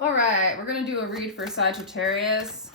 All right, we're going to do a read for Sagittarius.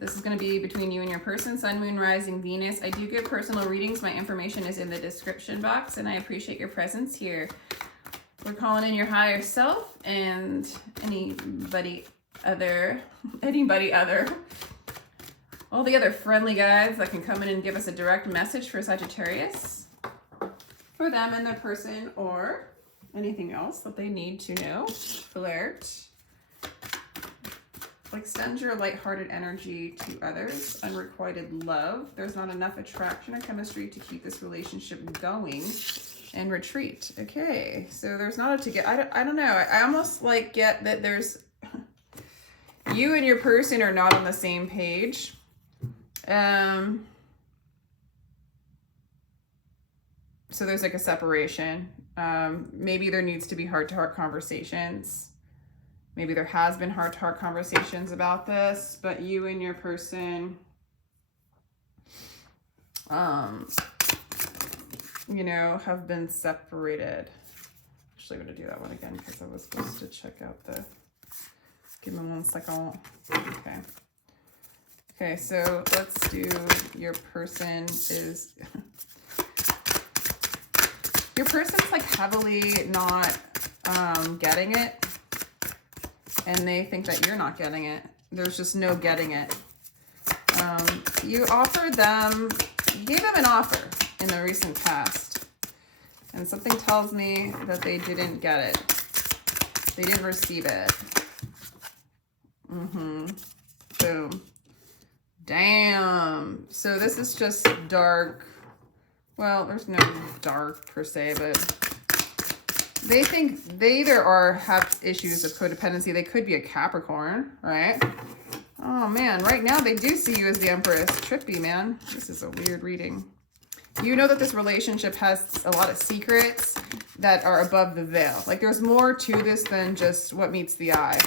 This is going to be between you and your person, Sun, Moon, Rising, Venus. I do give personal readings. My information is in the description box, and I appreciate your presence here. We're calling in your higher self and anybody other, all the other friendly guides that can come in and give us a direct message for Sagittarius, for them and their person, or anything else that they need to know. Alert. Extend your lighthearted energy to others. Unrequited love. There's not enough attraction or chemistry to keep this relationship going. And retreat. Okay, so there's not a to get. I don't know. I almost like get that there's you and your person are not on the same page. So there's like a separation. Maybe there needs to be heart-to-heart conversations. Maybe there has been heart-to-heart conversations about this, but you and your person, you know, have been separated. Actually, I'm going to do that one again because I was supposed to check out the... Give me 1 second. Okay. Okay, so let's do your person is... Your person's like heavily not getting it. And they think that you're not getting it. There's just no getting it. You offered them, you gave them an offer in the recent past. And something tells me that they didn't get it. They didn't receive it. Boom. Damn. So this is just dark. Well, there's no dark per se, but they think they either have issues of codependency. They could be a Capricorn, right? Oh man, right now they do see you as the Empress. Trippy, man. This is a weird reading. You know that this relationship has a lot of secrets that are above the veil. Like there's more to this than just what meets the eye.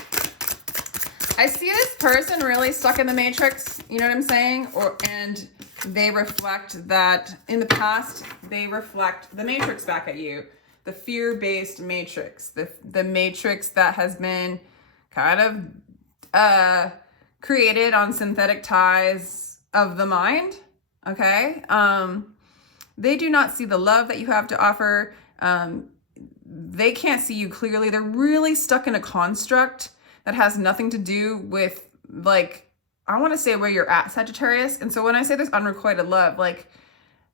I see this person really stuck in the matrix, you know what I'm saying? And they reflect that in the past, they reflect the matrix back at you. The fear-based matrix, the matrix that has been kind of created on synthetic ties of the mind, okay? They do not see the love that you have to offer. They can't see you clearly. They're really stuck in a construct that has nothing to do with, like, I want to say where you're at, Sagittarius. And so when I say this unrequited love, like,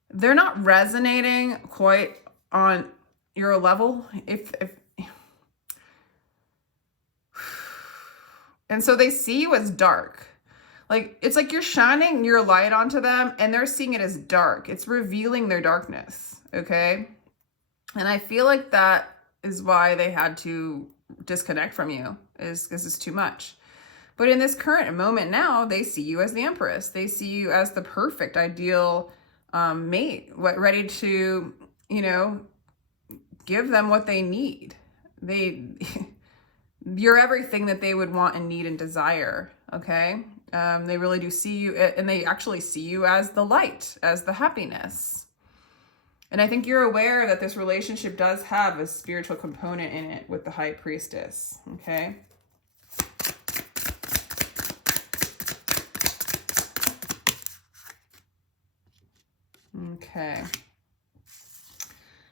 they're not resonating quite on your level. And so they see you as dark. Like, it's like you're shining your light onto them and they're seeing it as dark. It's revealing their darkness, okay? And I feel like that is why they had to disconnect from you, is because it's too much. But in this current moment now, they see you as the Empress. They see you as the perfect, ideal mate, ready to, you know, give them what they need. You're everything that they would want and need and desire, okay? They really do see you, and they actually see you as the light, as the happiness. And I think you're aware that this relationship does have a spiritual component in it with the High Priestess, okay? Okay.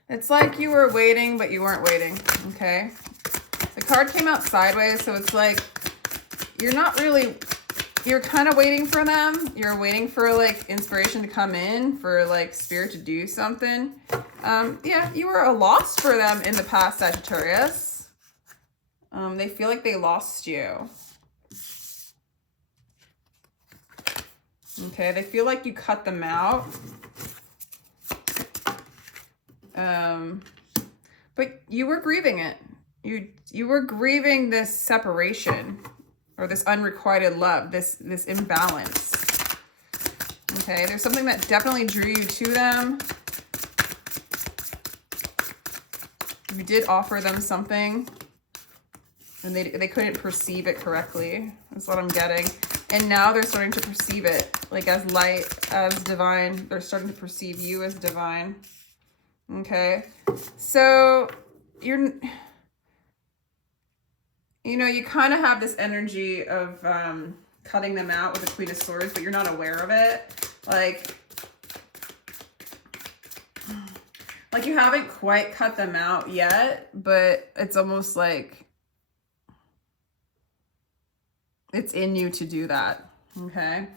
It's like you were waiting, but you weren't waiting, okay? The card came out sideways, so it's like you're not really, you're kind of waiting for them. You're waiting for, like, inspiration to come in, for, like, spirit to do something. Yeah, you were a loss for them in the past, Sagittarius. They feel like they lost you. Okay, they feel like you cut them out. But you were grieving it. You were grieving this separation, or this unrequited love, this imbalance. Okay, there's something that definitely drew you to them. You did offer them something, and they couldn't perceive it correctly. That's what I'm getting. And now they're starting to perceive it, like, as light, as divine. They're starting to perceive you as divine. Okay, so You know, you kind of have this energy of cutting them out with the Queen of Swords, but you're not aware of it. Like you haven't quite cut them out yet, but it's almost like it's in you to do that, okay?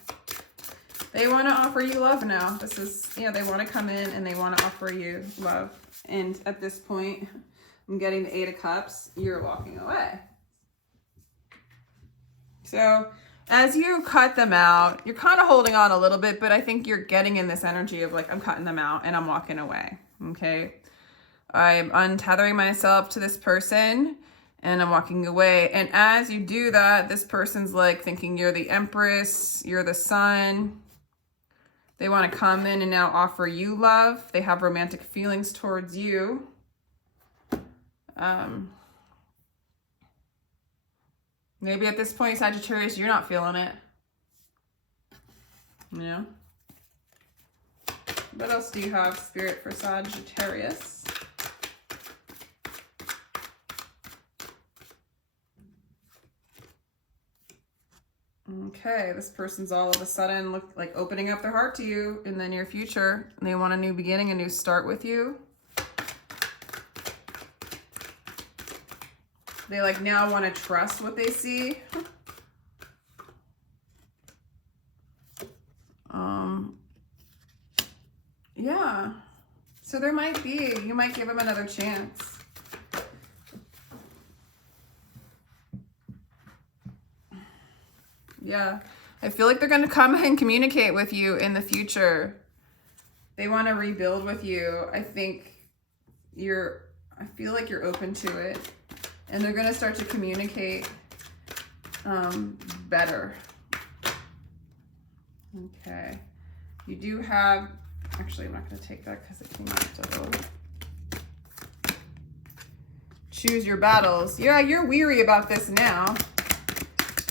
They want to offer you love now. This is, yeah, they want to come in and they want to offer you love. And at this point, I'm getting the 8 of Cups. You're walking away. So as you cut them out, you're kind of holding on a little bit, but I think you're getting in this energy of like, I'm cutting them out and I'm walking away, okay? I'm untethering myself to this person and I'm walking away. And as you do that, this person's like thinking you're the Empress, you're the Sun. They want to come in and now offer you love. They have romantic feelings towards you. Maybe at this point, Sagittarius, you're not feeling it. You know? What else do you have, Spirit, for Sagittarius? Okay, this person's all of a sudden like opening up their heart to you in the near future. And they want a new beginning, a new start with you. They like now want to trust what they see. Yeah. So there might be, you might give them another chance. Yeah. I feel like they're going to come and communicate with you in the future. They want to rebuild with you. I think I feel like you're open to it. And they're going to start to communicate better. Okay. You do have, actually, I'm not going to take that because it came out a little. Choose your battles. Yeah, you're weary about this now.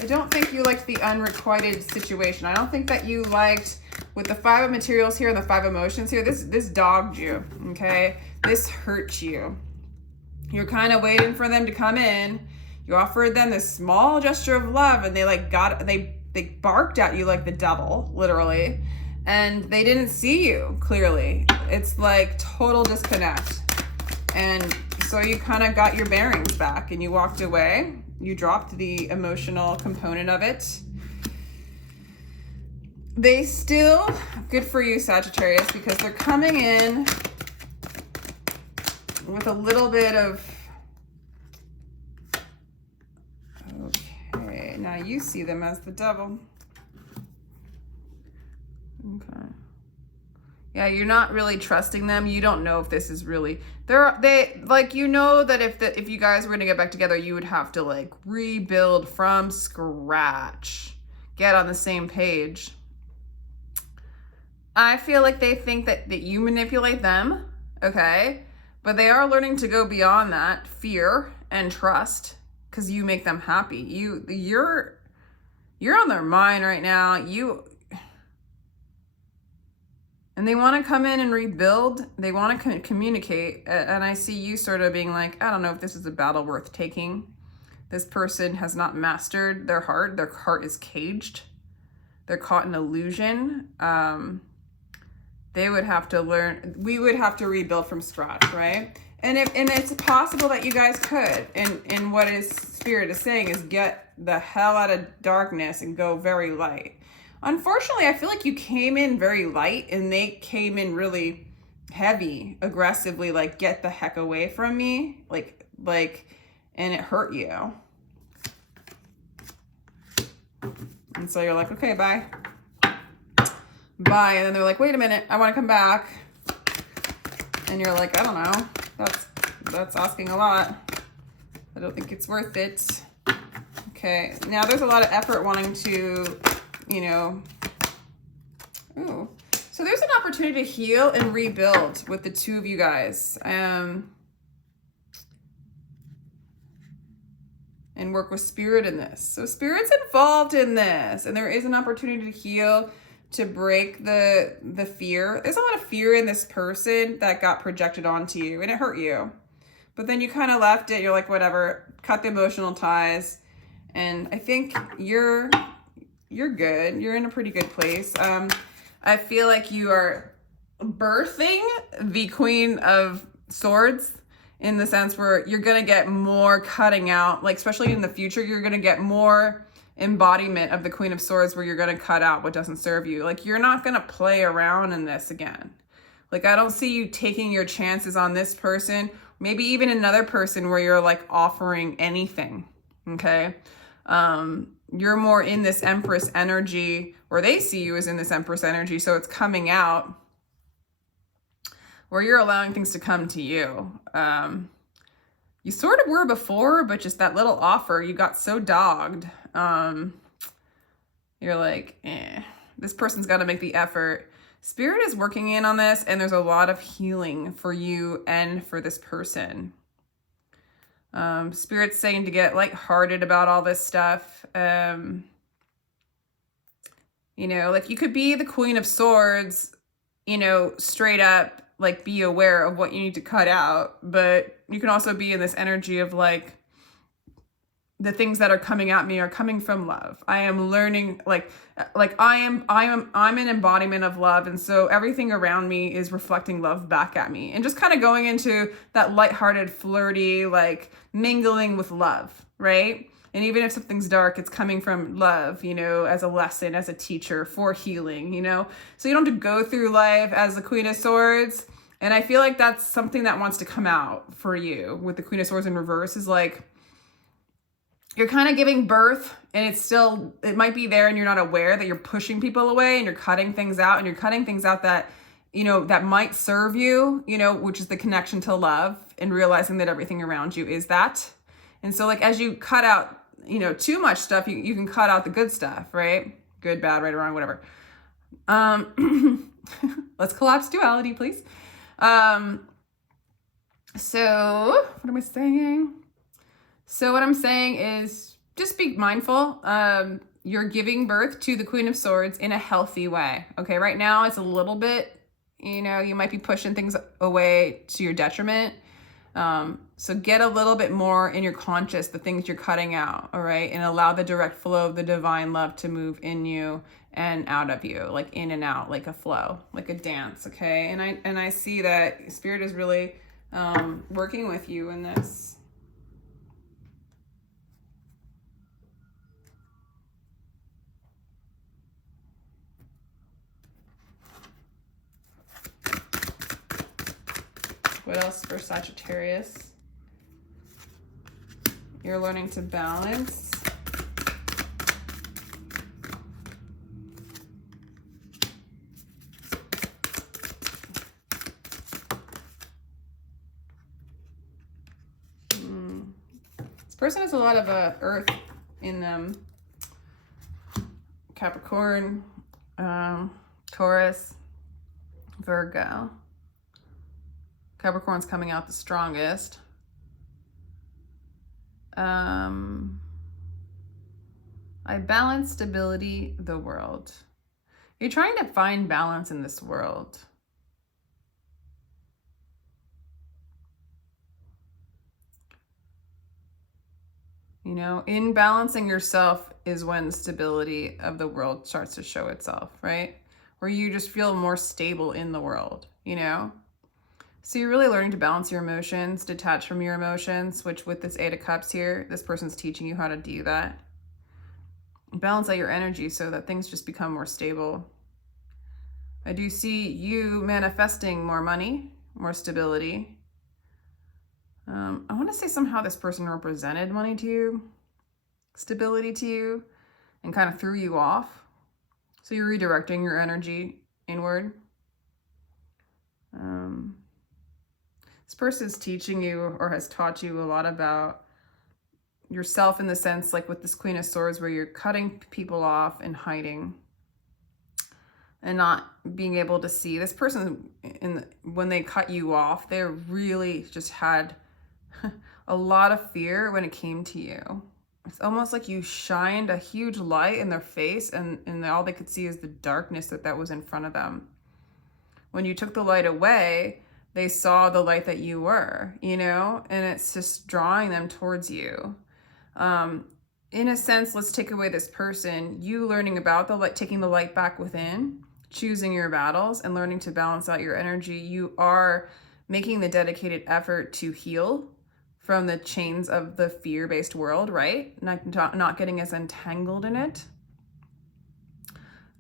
I don't think you liked the unrequited situation. I don't think that you liked, with the 5 of materials here and the 5 emotions here, this dogged you, okay? This hurt you. You're kind of waiting for them to come in. You offered them this small gesture of love and they like they barked at you like the devil, literally. And they didn't see you clearly. It's like total disconnect. And so you kind of got your bearings back and you walked away. You dropped the emotional component of it. They still, good for you, Sagittarius, because they're coming in with a little bit of, okay, now you see them as the devil. Okay. Yeah, you're not really trusting them. You don't know if this is really, they like, you know that if you guys were gonna get back together, you would have to like rebuild from scratch, get on the same page. I feel like they think that you manipulate them, okay? But they are learning to go beyond that fear and trust because you make them happy. You're on their mind right now. And they want to come in and rebuild. They want to communicate. And I see you sort of being like, I don't know if this is a battle worth taking. This person has not mastered their heart. Their heart is caged. They're caught in illusion. They would have to learn, we would have to rebuild from scratch, right? And it's possible that you guys could. And what Spirit is saying is get the hell out of darkness and go very light. Unfortunately, I feel like you came in very light and they came in really heavy, aggressively, like, get the heck away from me. Like, and it hurt you. And so you're like, okay, bye. Bye. And then they're like, wait a minute, I want to come back. And you're like, I don't know. That's asking a lot. I don't think it's worth it. Okay. Now there's a lot of effort wanting to, you know. Ooh. So there's an opportunity to heal and rebuild with the two of you guys. And work with Spirit in this. So Spirit's involved in this. And there is an opportunity to heal, to break the fear. There's a lot of fear in this person that got projected onto you and it hurt you. But then you kind of left it. You're like, whatever. cut the emotional ties. And I think you're good. You're in a pretty good place. I feel like you are birthing the Queen of Swords in the sense where you're going to get more cutting out, like especially in the future, you're going to get more embodiment of the Queen of Swords where you're going to cut out what doesn't serve you. Like you're not going to play around in this again. Like I don't see you taking your chances on this person, maybe even another person where you're like offering anything. Okay. You're more in this Empress energy, or they see you as in this Empress energy. So it's coming out where you're allowing things to come to you. You sort of were before, but just that little offer, you got so dogged. You're like, this person's got to make the effort. Spirit is working in on this, and there's a lot of healing for you and for this person. Spirit's saying to get lighthearted about all this stuff. You know, like you could be the Queen of Swords, you know, straight up, like be aware of what you need to cut out, but you can also be in this energy of like, the things that are coming at me are coming from love. I am learning, I'm an embodiment of love. And so everything around me is reflecting love back at me, and just kind of going into that lighthearted, flirty, like mingling with love. Right. And even if something's dark, it's coming from love, you know, as a lesson, as a teacher for healing, you know, so you don't have to go through life as the Queen of Swords. And I feel like that's something that wants to come out for you with the Queen of Swords in reverse, is like, you're kind of giving birth, and it might be there and you're not aware that you're pushing people away, and you're cutting things out, and you're cutting things out that, you know, that might serve you, you know, which is the connection to love, and realizing that everything around you is that. And so like, as you cut out, you know, too much stuff, you can cut out the good stuff, right? Good, bad, right or wrong, whatever. Let's collapse duality, please. So what am I saying? So what I'm saying is just be mindful. You're giving birth to the Queen of Swords in a healthy way. Okay. Right now it's a little bit, you know, you might be pushing things away to your detriment. So get a little bit more in your conscious, the things you're cutting out. All right. And allow the direct flow of the divine love to move in you and out of you, like in and out, like a flow, like a dance. Okay. And I see that Spirit is really, working with you in this. What else for Sagittarius? You're learning to balance. This person has a lot of earth in them. Capricorn, Taurus, Virgo. Capricorn's coming out the strongest. I balance stability, the world. You're trying to find balance in this world. You know, in balancing yourself is when stability of the world starts to show itself, right? Where you just feel more stable in the world, you know? So you're really learning to balance your emotions, detach from your emotions, which with this 8 of Cups here, this person's teaching you how to do that. Balance out your energy so that things just become more stable. I do see you manifesting more money, more stability. I want to say somehow this person represented money to you, stability to you, and kind of threw you off. So you're redirecting your energy inward. This person's teaching you or has taught you a lot about yourself in the sense, like with this Queen of Swords, where you're cutting people off and hiding and not being able to see. This person, when they cut you off, they really just had a lot of fear when it came to you. It's almost like you shined a huge light in their face, and all they could see is the darkness that was in front of them. When you took the light away, They saw the light that you were, you know, and it's just drawing them towards you. In a sense, let's take away this person, you learning about the light, taking the light back within, choosing your battles and learning to balance out your energy. You are making the dedicated effort to heal from the chains of the fear-based world, right? Not getting as entangled in it.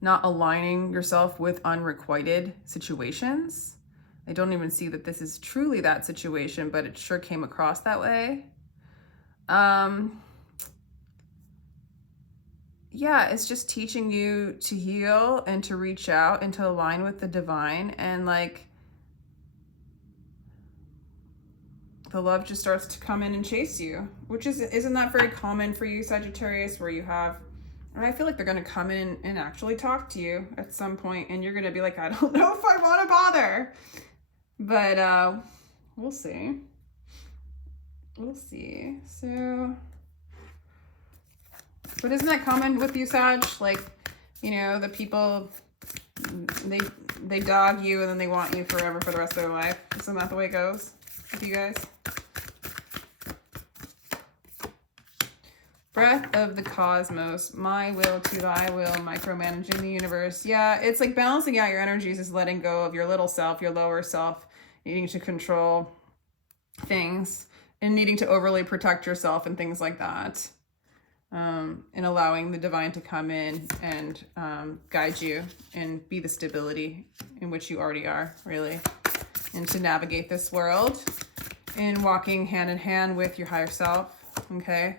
Not aligning yourself with unrequited situations. I don't even see that this is truly that situation, but it sure came across that way. Yeah, it's just teaching you to heal and to reach out and to align with the divine, and like the love just starts to come in and chase you, which isn't that very common for you, Sagittarius, where you have, and I feel like they're going to come in and actually talk to you at some point, and you're going to be like, I don't know if I want to bother, but we'll see. We'll see. So, but isn't that common with you, Sag? Like, you know, the people, they dog you and then they want you forever for the rest of their life. Isn't that the way it goes with you guys? Breath of the cosmos, my will to thy will, micromanaging the universe. Yeah, it's like balancing out your energies is letting go of your little self, your lower self, needing to control things and needing to overly protect yourself and things like that. And allowing the divine to come in and guide you and be the stability in which you already are, really. And to navigate this world and walking hand in hand with your higher self, okay?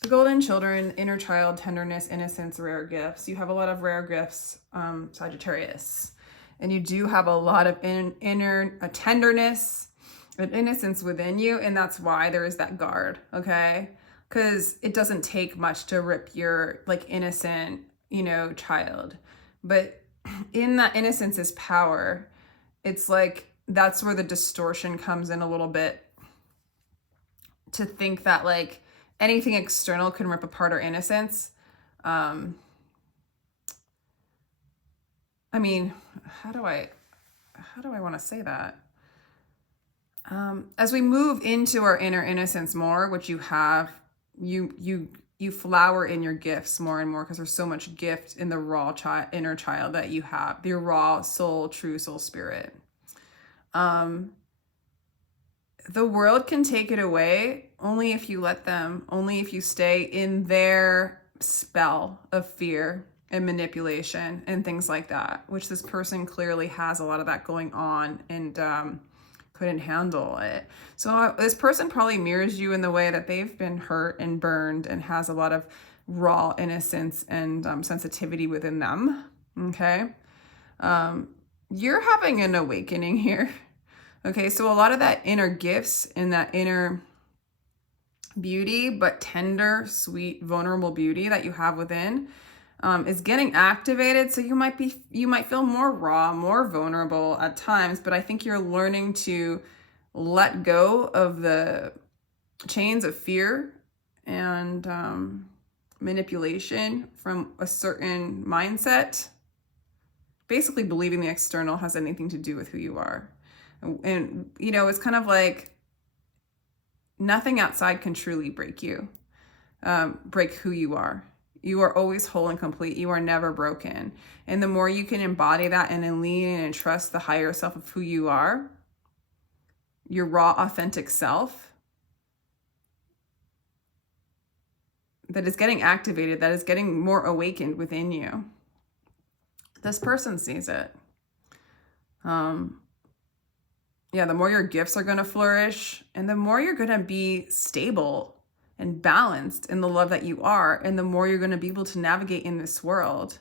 The golden children, inner child, tenderness, innocence, rare gifts. You have a lot of rare gifts, Sagittarius. And you do have a lot of inner tenderness and innocence within you. And that's why there is that guard, okay? Because it doesn't take much to rip your like innocent, you know, child. But in that innocence is power. It's like, that's where the distortion comes in a little bit. To think that like anything external can rip apart our innocence. I mean, how do I want to say that? As we move into our inner innocence more, which you have, you flower in your gifts more and more, because there's so much gift in the raw inner child that you have, your raw soul, true soul spirit. The world can take it away only if you let them, only if you stay in their spell of fear and manipulation and things like that, which this person clearly has a lot of that going on and couldn't handle it. So this person probably mirrors you in the way that they've been hurt and burned and has a lot of raw innocence and sensitivity within them, okay? You're having an awakening here. Okay, so a lot of that inner gifts and that inner beauty, but tender, sweet, vulnerable beauty that you have within is getting activated. So you might feel more raw, more vulnerable at times, but I think you're learning to let go of the chains of fear and manipulation from a certain mindset, basically believing the external has anything to do with who you are. And, you know, it's kind of like nothing outside can truly break you, break who you are. You are always whole and complete. You are never broken. And the more you can embody that and then lean in and trust the higher self of who you are, your raw, authentic self, that is getting activated, that is getting more awakened within you. This person sees it. Yeah, the more your gifts are going to flourish and the more you're going to be stable and balanced in the love that you are, and the more you're going to be able to navigate in this world,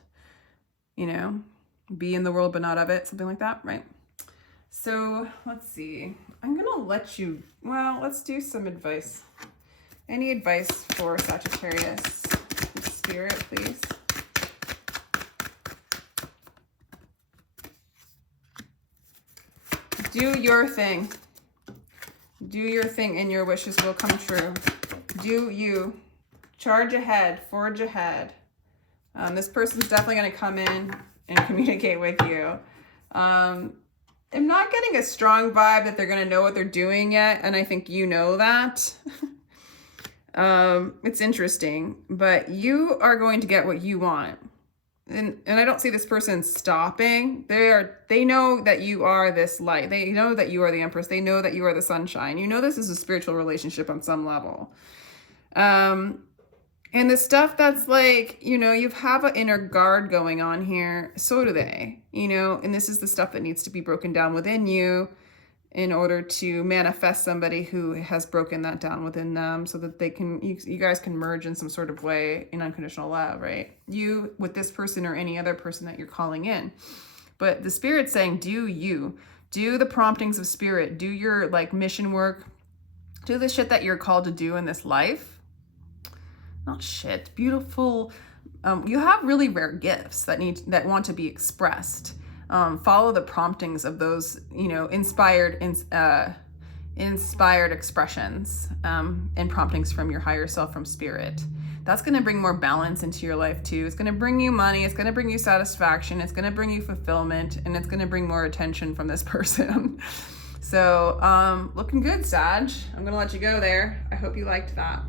you know, be in the world but not of it, something like that, right? So let's see. I'm going to let you, well, let's do some advice. Any advice for Sagittarius? Spirit, please. Do your thing. Do your thing and your wishes will come true. Do you. Charge ahead. Forge ahead. This person's definitely going to come in and communicate with you. I'm not getting a strong vibe that they're going to know what they're doing yet. And I think you know that. It's interesting, but you are going to get what you want. And I don't see this person stopping. They know that you are this light. They know that you are the Empress. They know that you are the sunshine. You know this is a spiritual relationship on some level. And the stuff that's like, you know, you have an inner guard going on here. So do they, you know, and this is the stuff that needs to be broken down within you in order to manifest somebody who has broken that down within them so that they can, you guys can merge in some sort of way in unconditional love, right? You with this person or any other person that you're calling in. But the Spirit's saying, do you. Do the promptings of Spirit. Do your like mission work. Do the shit that you're called to do in this life. Not shit, beautiful. You have really rare gifts that want to be expressed. Follow the promptings of those, you know, inspired expressions and promptings from your higher self, from Spirit. That's going to bring more balance into your life too. It's going to bring you money. It's going to bring you satisfaction. It's going to bring you fulfillment, and it's going to bring more attention from this person. So, looking good, Sag. I'm going to let you go there. I hope you liked that.